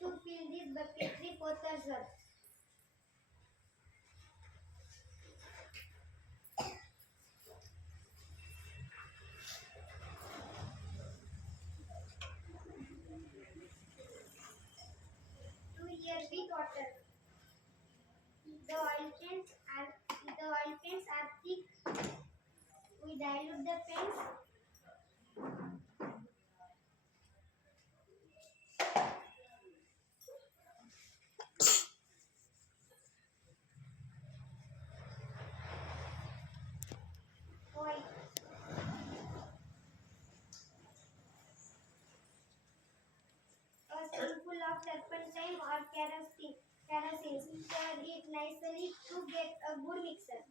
need to fill this bucket 3/4 sir. 2 here with water. The oil paints are thick. We dilute the paints. Oil. A spoonful of turpentine or kerosene. Stir it nicely to get a good mixture.